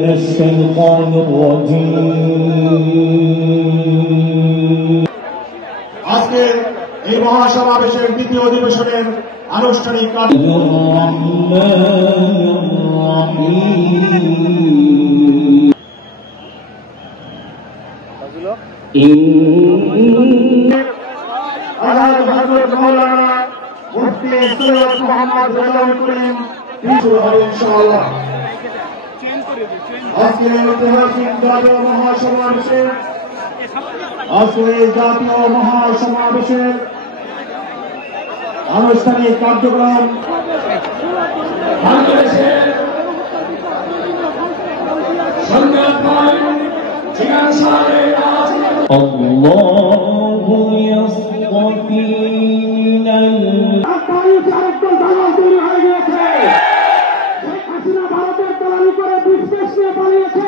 الشيطان الرجيم আজকে এই মহাসমাবেশের দ্বিতীয় অধিবেশনের আনুষ্ঠানিক আজকের ঐতিহাসিক জাতীয় মহাসমাবেশের আনুষ্ঠানিক কার্যক্রম বাংলাদেশের ভারতের তৈরি করে বিশ পালিয়েছে।